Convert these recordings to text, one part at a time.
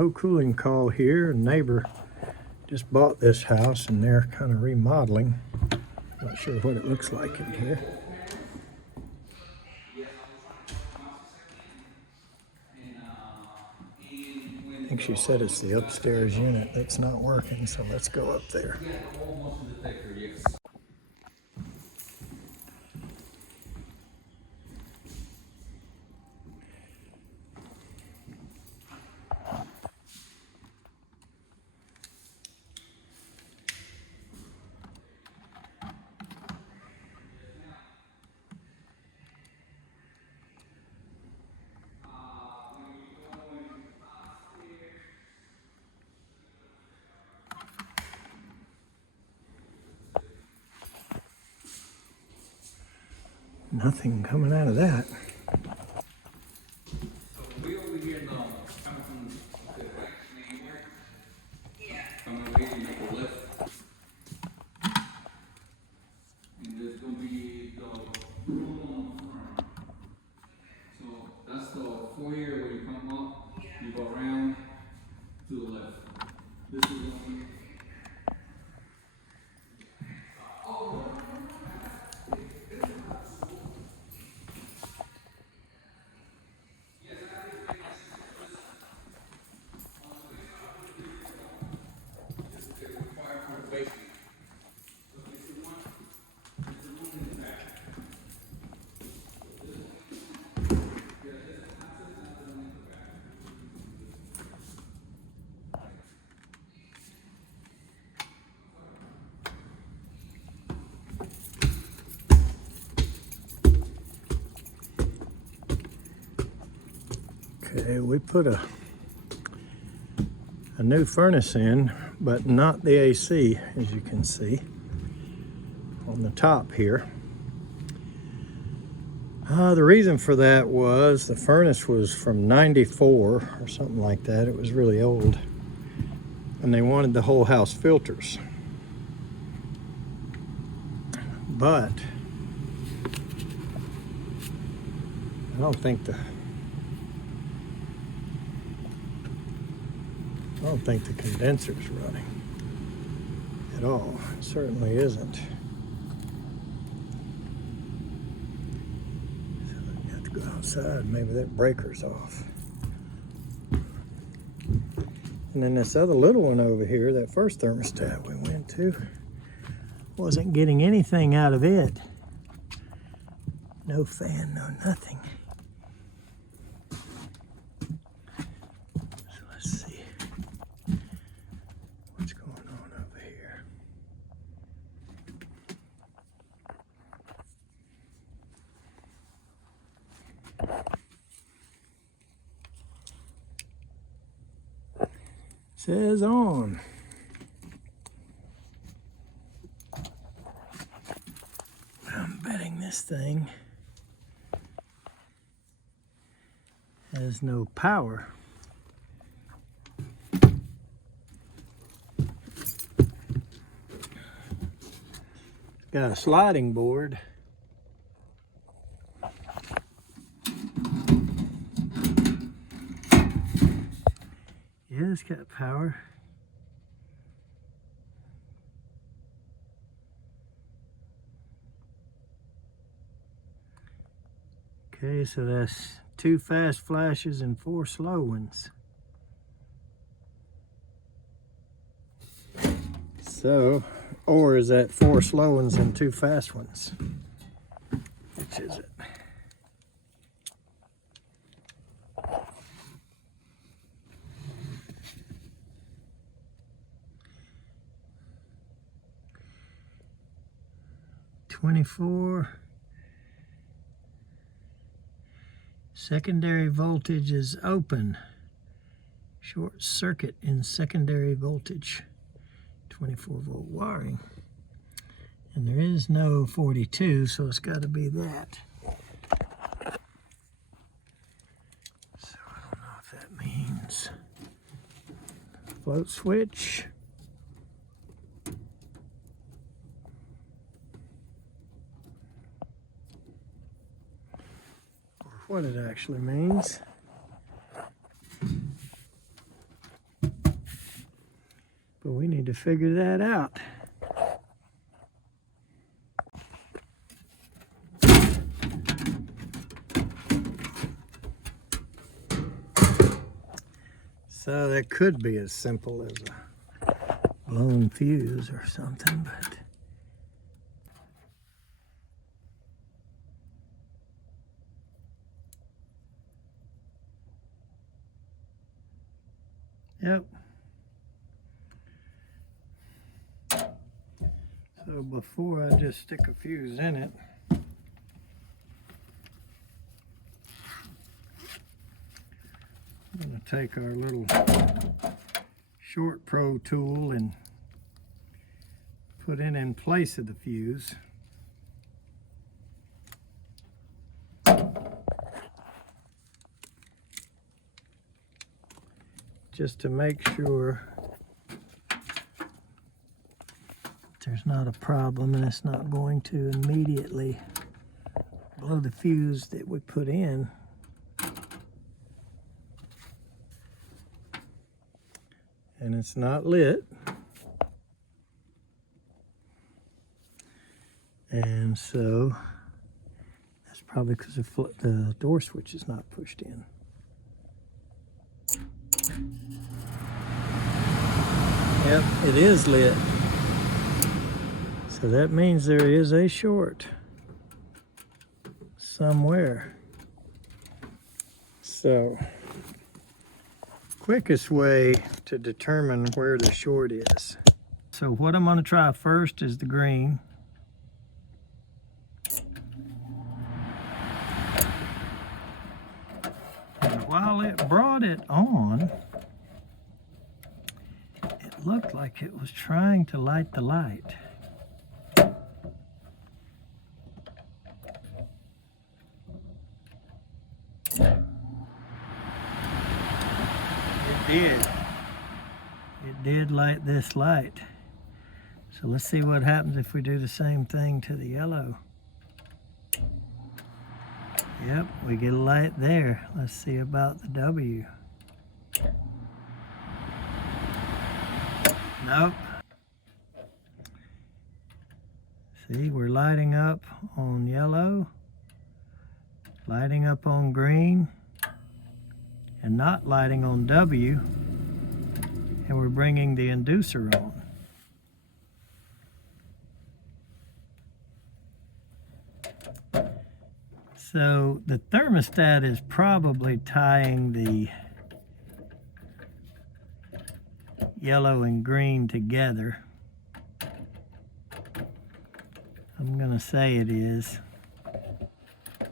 no cooling call here. A neighbor just bought this house and they're kind of remodeling. Not sure what it looks like in here. I think she said it's the upstairs unit that's not working, so let's go up there. Nothing coming out of that. Foyer where you come up, you go around to the left. This is only. Okay, we put a new furnace in, but not the AC, as you can see on the top here. The reason for that was the furnace was from '94 or something like that. It was really old, and they wanted the whole house filters. But I don't think the condenser is running at all. It certainly isn't. So you have to go outside. Maybe that breaker's off. And then this other little one over here, that first thermostat we went to, wasn't getting anything out of it. No fan, no nothing. So let's see what's going on over here. Says on. I'm betting this thing has no power. Got a sliding board. Yeah, it's got power. Okay, so that's 2 fast flashes and 4 slow ones. So, or is that 4 slow ones and 2 fast ones? Which is it? $24. Secondary voltage is open. Short circuit in secondary voltage. 24-volt wiring. And there is no 42, so it's got to be that. So I don't know if that means float switch. Or what it actually means. So we need to figure that out. So that could be as simple as a blown fuse or something, but yep. So before I just stick a fuse in it, I'm going to take our little short pro tool and put it in place of the fuse. Just to make sure there's not a problem and it's not going to immediately blow the fuse that we put in. And it's not lit. And so that's probably because the door switch is not pushed in. Yep, it is lit. So that means there is a short somewhere. So, quickest way to determine where the short is. So what I'm going to try first is the green. And while it brought it on, it looked like it was trying to light the light. It did light this light. So let's see what happens if we do the same thing to the yellow. Yep, we get a light there. Let's see about the W. Nope. See, we're lighting up on yellow, lighting up on green, and not lighting on W, and we're bringing the inducer on. So the thermostat is probably tying the yellow and green together. I'm gonna say it is.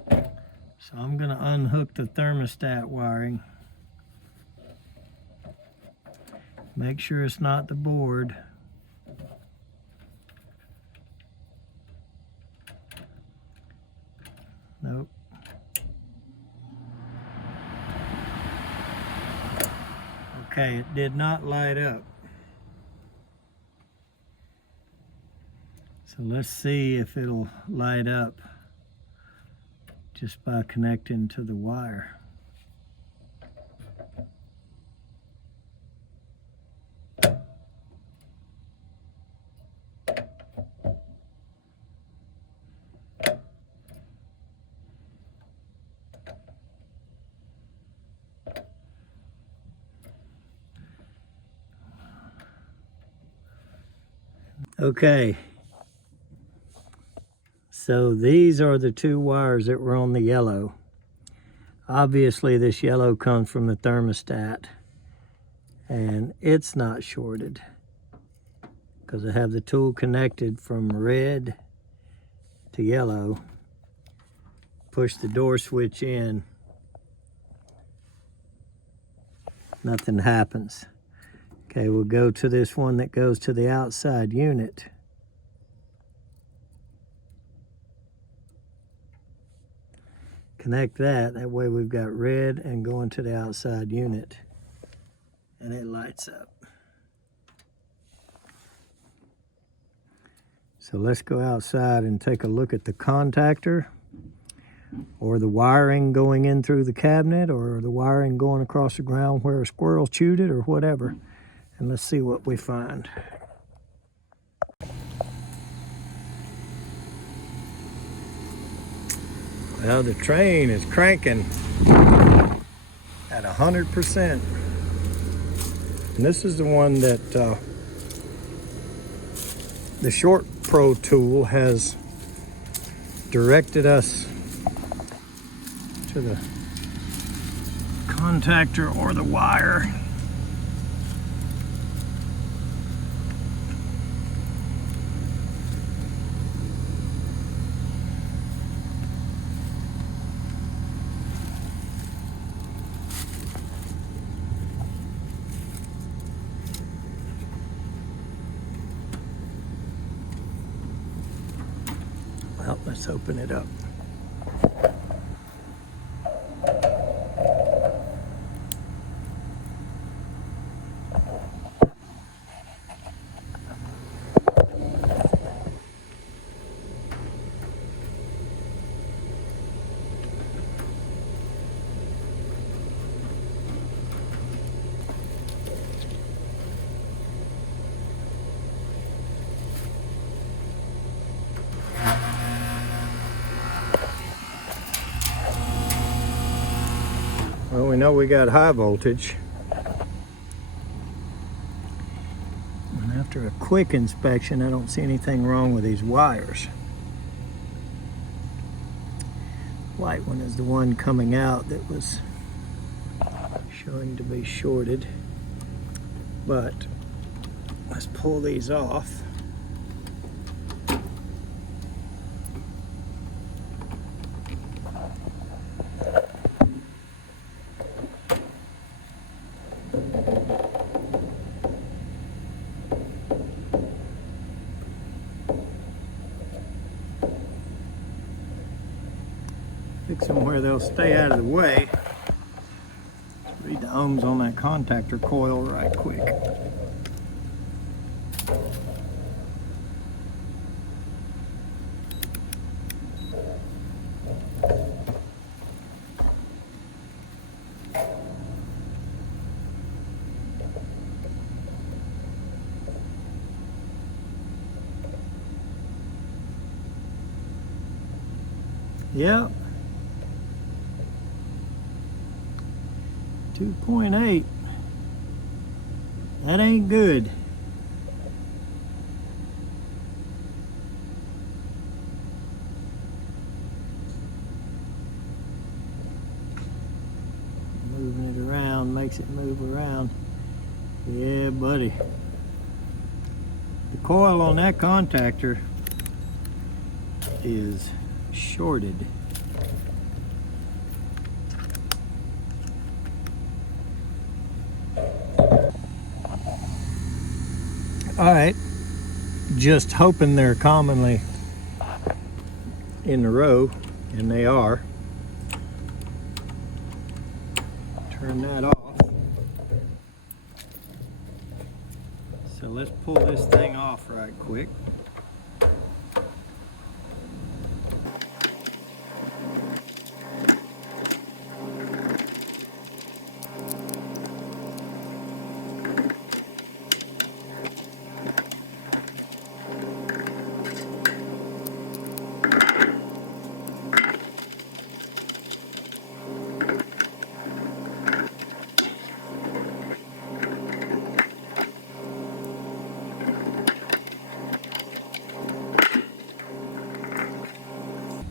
So I'm gonna unhook the thermostat wiring. Make sure it's not the board. Nope. Okay, it did not light up. So let's see if it'll light up just by connecting to the wire. Okay, so these are the two wires that were on the yellow. Obviously this yellow comes from the thermostat and it's not shorted because I have the tool connected from red to yellow. Push the door switch in, nothing happens. Okay, we'll go to this one that goes to the outside unit. Connect that way we've got red and going to the outside unit. And it lights up. So let's go outside and take a look at the contactor, or the wiring going in through the cabinet, or the wiring going across the ground where a squirrel chewed it, or whatever. and let's see what we find. Well, the train is cranking at 100%. And this is the one that the Short Pro tool has directed us to the contactor or the wire. Well, let's open it up. Well, we know we got high voltage. And after a quick inspection, I don't see anything wrong with these wires. White one is the one coming out that was showing to be shorted. But let's pull these off. Fix them where they'll stay out of the way. Read the ohms on that contactor coil right quick. Yep. 2.8. That ain't good. Moving it around makes it move around. Yeah, buddy. The coil on that contactor is shorted. All right, just hoping they're commonly in the row, and they are. Turn that off. So let's pull this thing off right quick.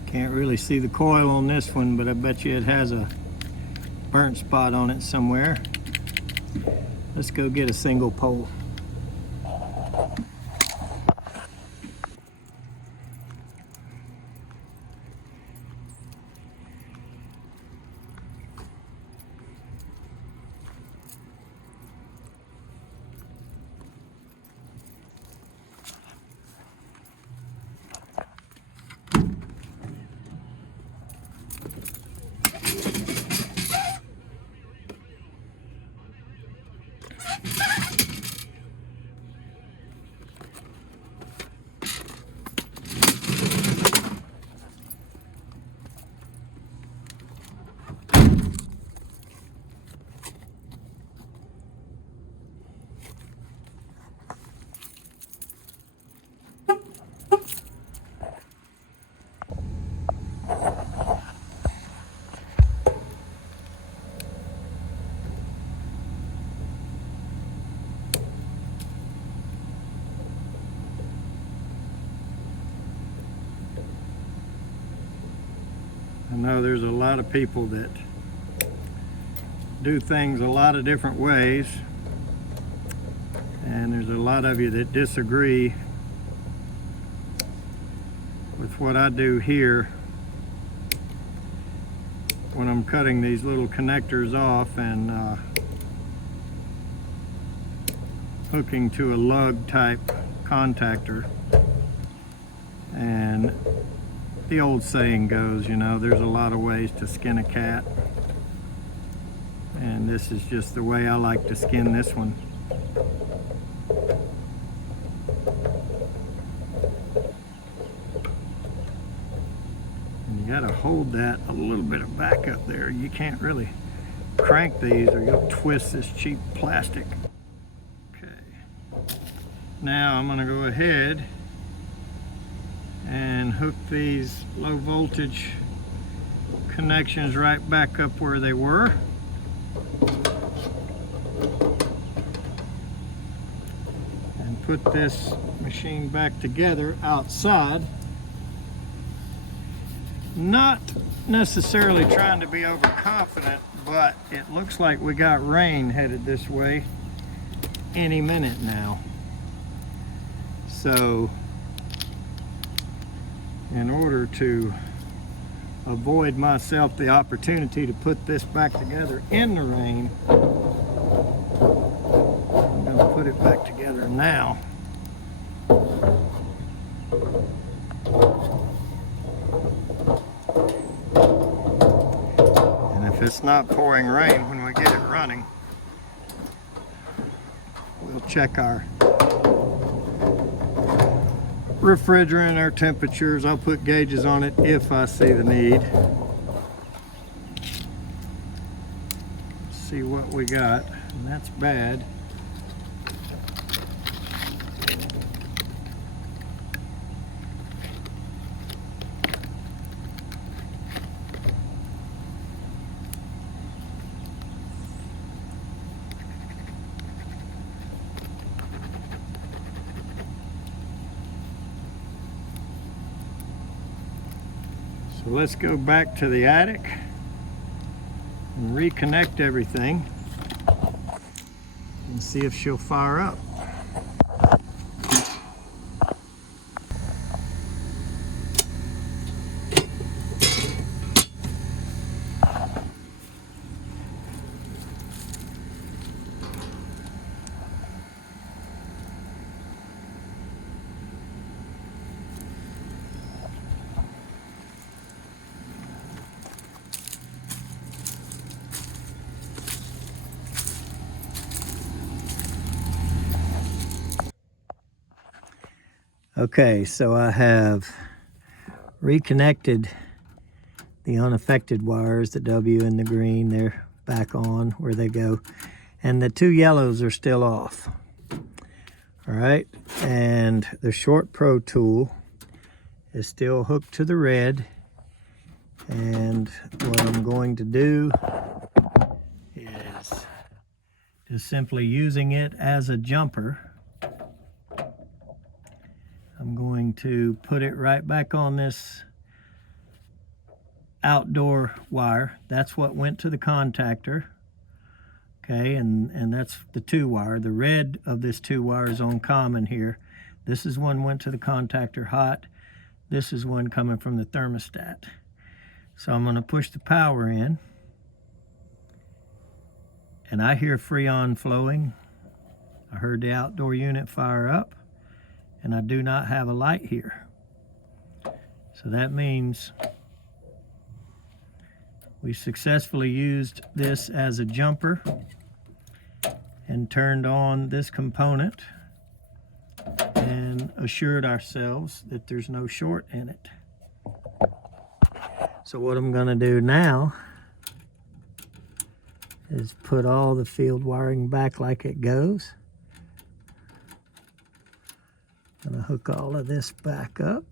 Can't really see the coil on this one, but I bet you it has a burnt spot on it somewhere. Let's go get a single pole. know there's a lot of people that do things a lot of different ways, and there's a lot of you that disagree with what I do here when I'm cutting these little connectors off and hooking to a lug type contactor. And the old saying goes, you know, there's a lot of ways to skin a cat, and this is just the way I like to skin this one. And you got to hold that a little bit of back up there. You can't really crank these or you'll twist this cheap plastic. Okay, now I'm going to go ahead and hook these low voltage connections right back up where they were. And put this machine back together outside. Not necessarily trying to be overconfident, but it looks like we got rain headed this way any minute now. So in order to avoid myself the opportunity to put this back together in the rain, I'm going to put it back together now. And if it's not pouring rain when we get it running, we'll check our refrigerant, our temperatures. I'll put gauges on it if I see the need. See what we got, and that's bad. So let's go back to the attic and reconnect everything and see if she'll fire up. Okay, so I have reconnected the unaffected wires, the W and the green, they're back on where they go, and the two yellows are still off. All right, and the short pro tool is still hooked to the red, and what I'm going to do is just simply using it as a jumper. I'm going to put it right back on this outdoor wire. That's what went to the contactor. Okay, and that's the 2-wire. The red of this 2-wire is on common here. This is one went to the contactor hot. This is one coming from the thermostat. So I'm going to push the power in, and I hear Freon flowing. I heard the outdoor unit fire up, and I do not have a light here. So that means we successfully used this as a jumper and turned on this component and assured ourselves that there's no short in it. So what I'm going to do now is put all the field wiring back like it goes. I'm going to hook all of this back up.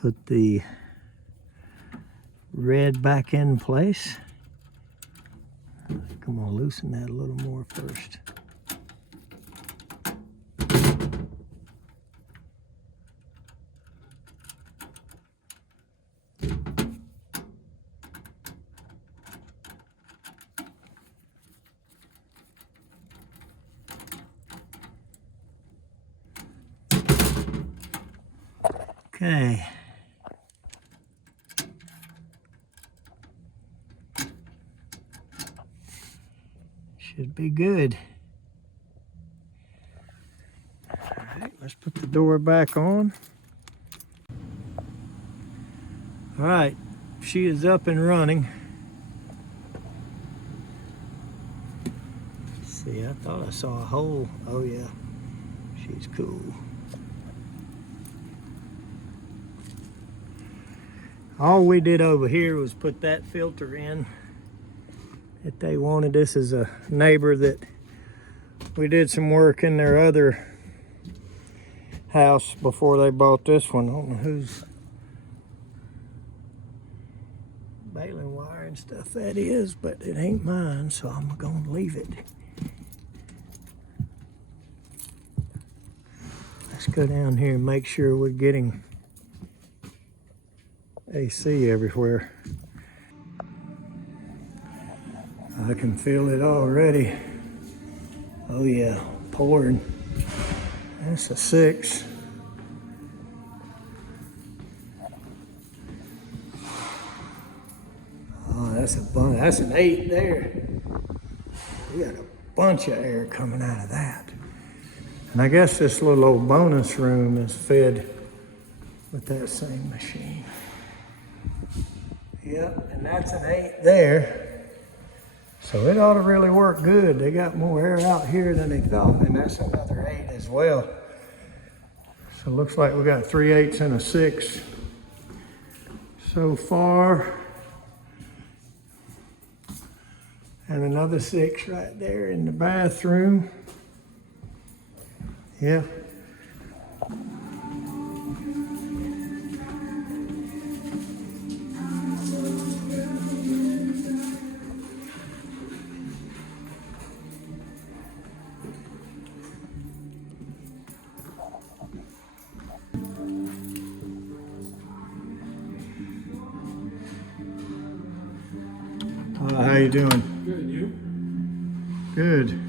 Put the red back in place. I'm gonna loosen that a little more first. Okay. Should be good. All right, let's put the door back on. All right, she is up and running. See, I thought I saw a hole. Oh yeah, she's cool. All we did over here was put that filter in that they wanted. This is a neighbor that we did some work in their other house before they bought this one. I don't know whose baling wire and stuff that is, but it ain't mine, so I'm gonna leave it. Let's go down here and make sure we're getting AC everywhere. I can feel it already. Oh yeah, pouring. That's a 6. Oh, that's an 8 there. We got a bunch of air coming out of that. And I guess this little old bonus room is fed with that same machine. Yep, and that's an 8 there. So it ought to really work good. They got more air out here than they thought, and that's another 8 as well. So it looks like we got 3 8s and a 6 so far. And another 6 right there in the bathroom. Yeah. How you doing? Good, you? Good.